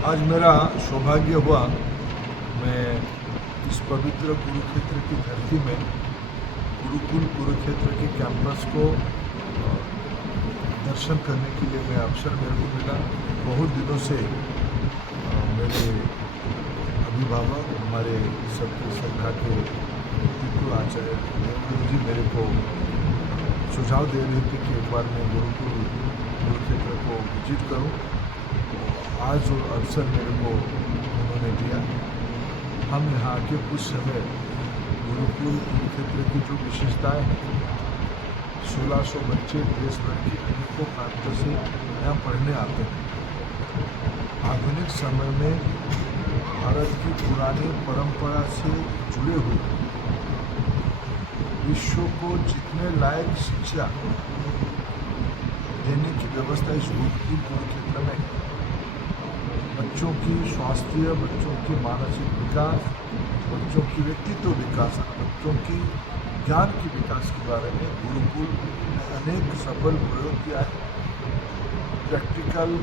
आज मेरा सौभाग्य हुआ, मैं इस पवित्र कुरुक्षेत्र की धरती में गुरुकुल कुरुक्षेत्र के कैंपस को दर्शन करने के लिए मैं अवसर मेरे को मिला। बहुत दिनों से मेरे अभिभावक, हमारे सबके श्रद्धा के व्यक्तित्व आचार्य देवव्रत जी मेरे को सुझाव दे रहे थे कि एक बार मैं गुरुकुल कुरुक्षेत्र को विजिट करूं। आज वो अवसर मेरे को उन्होंने दिया। हम यहाँ के कुछ समय गुरुकुल कुरुक्षेत्र की जो विशेषताएँ हैं, 1600 बच्चे देश भर की अनेकों प्रांतों से यहाँ पढ़ने आते हैं। आधुनिक समय में भारत की पुरानी परंपरा से जुड़े हुए विश्व को जीतने लायक शिक्षा देने की व्यवस्था इस गुरुकुल कुरुक्षेत्र में है। बच्चों की स्वास्थ्य, बच्चों की मानसिक विकास, बच्चों की व्यक्तित्व विकास, बच्चों की ज्ञान की विकास के बारे में गुरुकुल ने अनेक सफल प्रयोग किया है। प्रैक्टिकल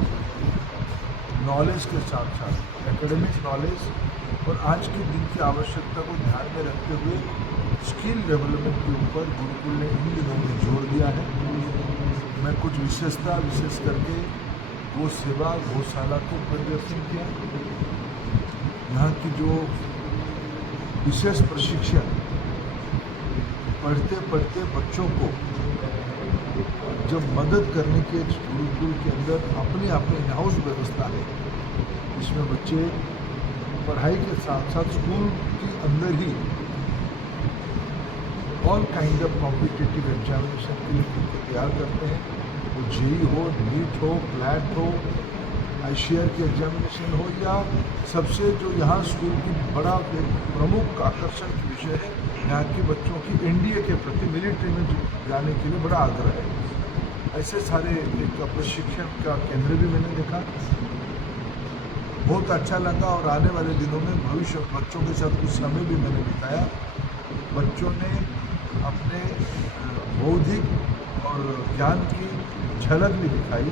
नॉलेज के साथ साथ एकेडमिक नॉलेज और आज के दिन की आवश्यकता को ध्यान में रखते हुए स्किल डेवलपमेंट के ऊपर गुरुकुल ने इन दिनों में जोर दिया है। मैं कुछ विशेष करके गो सेवा गौशाला को परिदर्शन किया। यहाँ की जो विशेष प्रशिक्षण पढ़ते पढ़ते बच्चों को जब मदद करने के गुरुकुल के अंदर अपनी इन हाउस व्यवस्था है, इसमें बच्चे पढ़ाई के साथ साथ स्कूल के अंदर ही all kind of competitive examination के लिए खुद को तैयार करते हैं। वो जेई हो, नीट हो, क्लैट हो, ICAR की एग्जामिनेशन हो, या सबसे जो यहाँ स्कूल की बड़ा एक प्रमुख आकर्षण की विषय है, यहाँ के बच्चों की NDA के प्रति मिलिट्री में जाने के लिए बड़ा आग्रह है। ऐसे सारे एक प्रशिक्षण का केंद्र भी मैंने देखा, बहुत अच्छा लगा। और आने वाले दिनों में भविष्य बच्चों के साथ कुछ समय भी मैंने बिताया। बच्चों ने अपने बौद्धिक और ज्ञान की झलक भी दिखाई।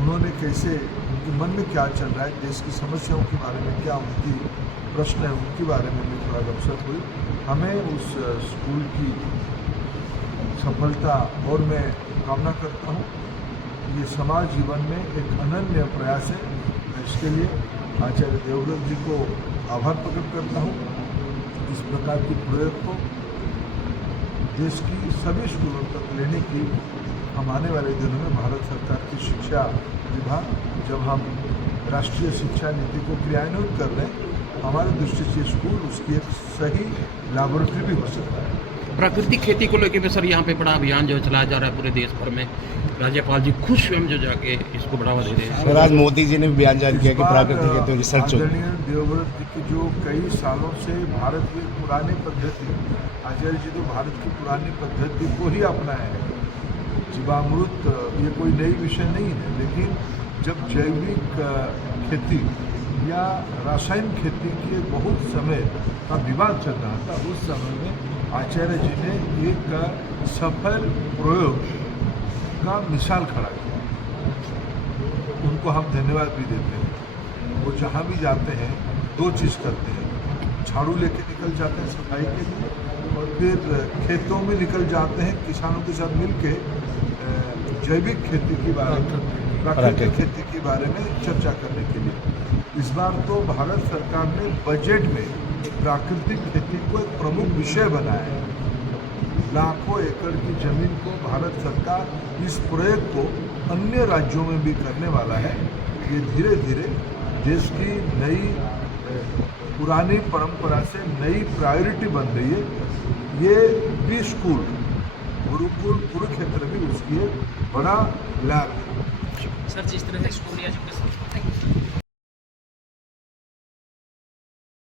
उन्होंने कैसे, उनके मन में क्या चल रहा है, देश की समस्याओं के बारे में क्या उनकी प्रश्न है, उनके बारे में भी थोड़ा गपशप हुई। हमें उस स्कूल की सफलता और मैं कामना करता हूँ। ये समाज जीवन में एक अनन्य प्रयास है। इसके लिए आचार्य देवव्रत जी को आभार प्रकट करता हूँ। इस प्रकार की प्रयोग को देश की सभी स्कूलों तक लेने की हम आने वाले दिनों में भारत सरकार की शिक्षा विभाग, जब हम राष्ट्रीय शिक्षा नीति को क्रियान्वित कर रहे हैं, हमारे दृष्टि से स्कूल उसकी एक सही लैबोरेटरी भी हो सकता है। प्राकृतिक खेती को लेकर भी सर यहाँ पे बड़ा अभियान जो चलाया जा रहा है पूरे देश भर में। राज्यपाल जी खुद स्वयं जो जाके इसको बढ़ावा दे रहे हैं। सर आज मोदी जी ने भी बयान जारी किया कि प्राकृतिक खेती रिसर्च हो। आदरणीय देवव्रत जी की जो कई सालों से भारत की पुरानी पद्धति, आचार्य जी तो भारत की पुरानी पद्धति को ही अपनाया है। जीवामृत ये कोई नई विषय नहीं है, लेकिन जब जैविक खेती या रासायनिक खेती की बहुत समय का विवाद चल रहा था, उस समय में आचार्य जी ने एक सफल प्रयोग का मिसाल खड़ा किया। उनको हम धन्यवाद भी देते हैं। वो जहाँ भी जाते हैं दो चीज़ करते हैं, झाड़ू लेके निकल जाते हैं सफाई के लिए, और फिर खेतों में निकल जाते हैं किसानों के साथ मिलके जैविक खेती के बारे में, प्राकृतिक खेती के बारे में चर्चा करने के लिए। इस बार तो भारत सरकार ने बजट में प्राकृतिक खेती को एक प्रमुख विषय बनाया है। लाखों एकड़ की जमीन को भारत सरकार इस प्रयोग को अन्य राज्यों में भी करने वाला है। ये धीरे धीरे देश की नई पुरानी परंपरा से नई प्रायोरिटी बन रही है। ये भी स्कूल गुरुकुल कुरुक्षेत्र भी उसकी एक बड़ा लाभ है। सर, जिस तरह से स्कूल एजुकेशन